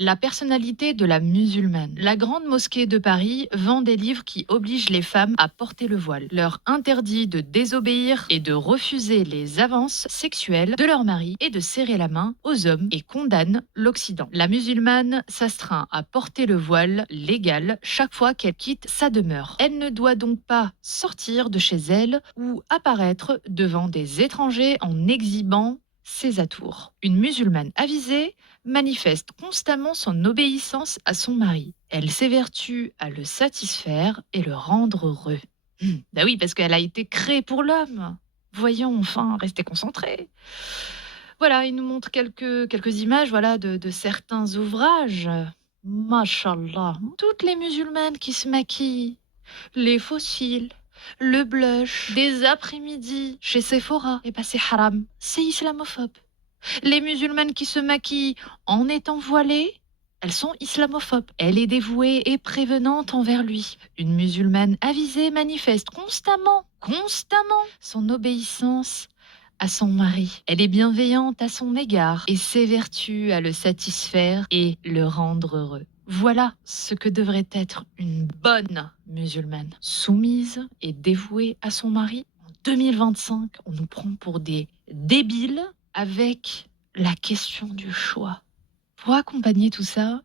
La personnalité de la musulmane. La grande mosquée de Paris vend des livres qui obligent les femmes à porter le voile, leur interdit de désobéir et de refuser les avances sexuelles de leur mari et de serrer la main aux hommes et condamne l'Occident. La musulmane s'astreint à porter le voile légal chaque fois qu'elle quitte sa demeure. Elle ne doit donc pas sortir de chez elle ou apparaître devant des étrangers en exhibant ses atours. Une musulmane avisée manifeste constamment son obéissance à son mari. Elle s'évertue à le satisfaire et le rendre heureux. Bah oui, parce qu'elle a été créée pour l'homme. Voyons enfin, restez concentrés. Voilà, il nous montre quelques images voilà, de certains ouvrages. Mashallah. Toutes les musulmanes qui se maquillent, les fossiles, le blush, des après-midi chez Sephora, et ben c'est haram, c'est islamophobe. Les musulmanes qui se maquillent en étant voilées, elles sont islamophobes. Elle est dévouée et prévenante envers lui. Une musulmane avisée manifeste constamment son obéissance à son mari. Elle est bienveillante à son égard et s'évertue à le satisfaire et le rendre heureux. Voilà ce que devrait être une bonne musulmane. Soumise et dévouée à son mari. En 2025, on nous prend pour des débiles avec la question du choix. Pour accompagner tout ça,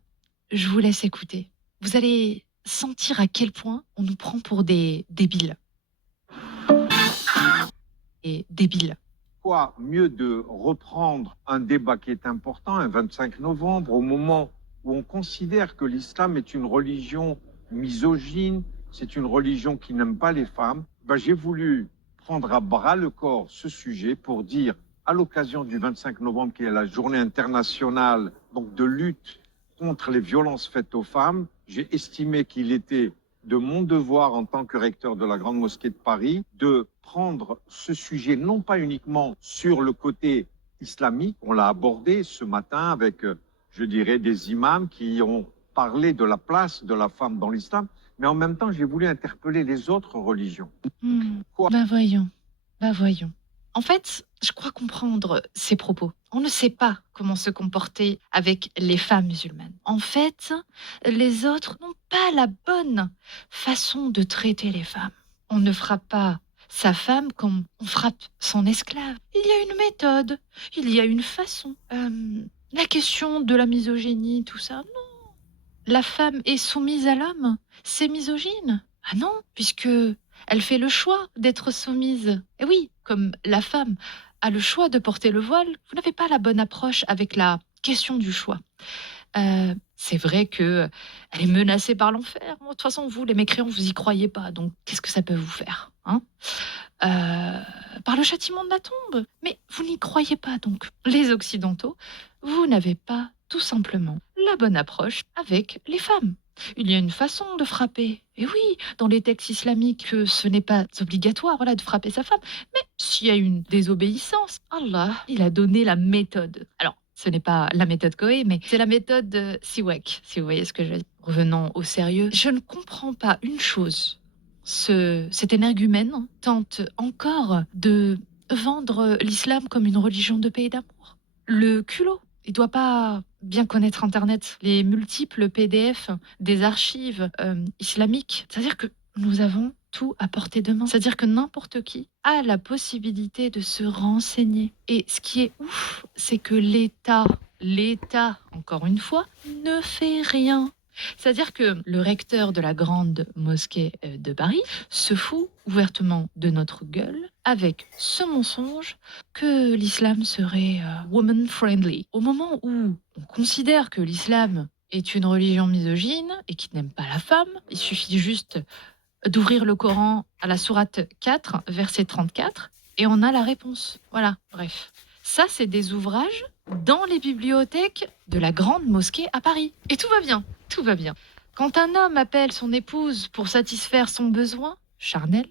je vous laisse écouter. Vous allez sentir à quel point on nous prend pour des débiles. Et débiles. Quoi mieux de reprendre un débat qui est important, un 25 novembre, au moment où on considère que l'islam est une religion misogyne, c'est une religion qui n'aime pas les femmes. J'ai voulu prendre à bras le corps ce sujet pour dire, à l'occasion du 25 novembre, qui est la journée internationale donc, de lutte contre les violences faites aux femmes, j'ai estimé qu'il était de mon devoir en tant que recteur de la Grande Mosquée de Paris de prendre ce sujet non pas uniquement sur le côté islamique, on l'a abordé ce matin avec, je dirais, des imams qui ont parlé de la place de la femme dans l'islam, mais en même temps, j'ai voulu interpeller les autres religions. Quoi Voyons. En fait, je crois comprendre ces propos. On ne sait pas comment se comporter avec les femmes musulmanes. En fait, les autres n'ont pas la bonne façon de traiter les femmes. On ne frappe pas sa femme comme on frappe son esclave. Il y a une méthode, il y a une façon. La question de la misogynie, tout ça, non. La femme est soumise à l'homme, c'est misogyne. Ah non, puisque elle fait le choix d'être soumise. Et oui, comme la femme a le choix de porter le voile, vous n'avez pas la bonne approche avec la question du choix. C'est vrai que elle est menacée par l'enfer. Bon, de toute façon, vous, les mécréants, vous y croyez pas. Donc, qu'est-ce que ça peut vous faire hein Par le châtiment de la tombe. Mais vous n'y croyez pas. Donc, les Occidentaux, vous n'avez pas tout simplement la bonne approche avec les femmes. Il y a une façon de frapper. Et oui, dans les textes islamiques, ce n'est pas obligatoire voilà, de frapper sa femme. Mais s'il y a une désobéissance, Allah, il a donné la méthode. Alors, ce n'est pas la méthode Coé, mais c'est la méthode Siwak, si vous voyez ce que je veux dire. Revenons au sérieux, je ne comprends pas une chose. Cet énergumène tente encore de vendre l'islam comme une religion de paix et d'amour. Le culot, il doit pas bien connaître Internet, les multiples PDF des archives islamiques. C'est-à-dire que nous avons tout à portée de main. C'est-à-dire que n'importe qui a la possibilité de se renseigner. Et ce qui est ouf, c'est que l'État, encore une fois, ne fait rien. C'est-à-dire que le recteur de la grande mosquée de Paris se fout ouvertement de notre gueule avec ce mensonge que l'islam serait woman-friendly. Au moment où on considère que l'islam est une religion misogyne et qui n'aime pas la femme, il suffit juste d'ouvrir le Coran à la sourate 4, verset 34, et on a la réponse. Voilà, bref. Ça, c'est des ouvrages dans les bibliothèques de la grande mosquée à Paris. Et tout va bien, tout va bien. Quand un homme appelle son épouse pour satisfaire son besoin charnel,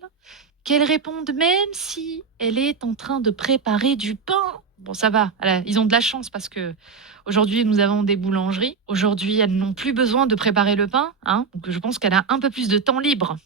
qu'elle réponde même si elle est en train de préparer du pain. Bon, ça va, ils ont de la chance parce que aujourd'hui nous avons des boulangeries. Aujourd'hui, elles n'ont plus besoin de préparer le pain, hein, donc je pense qu'elle a un peu plus de temps libre.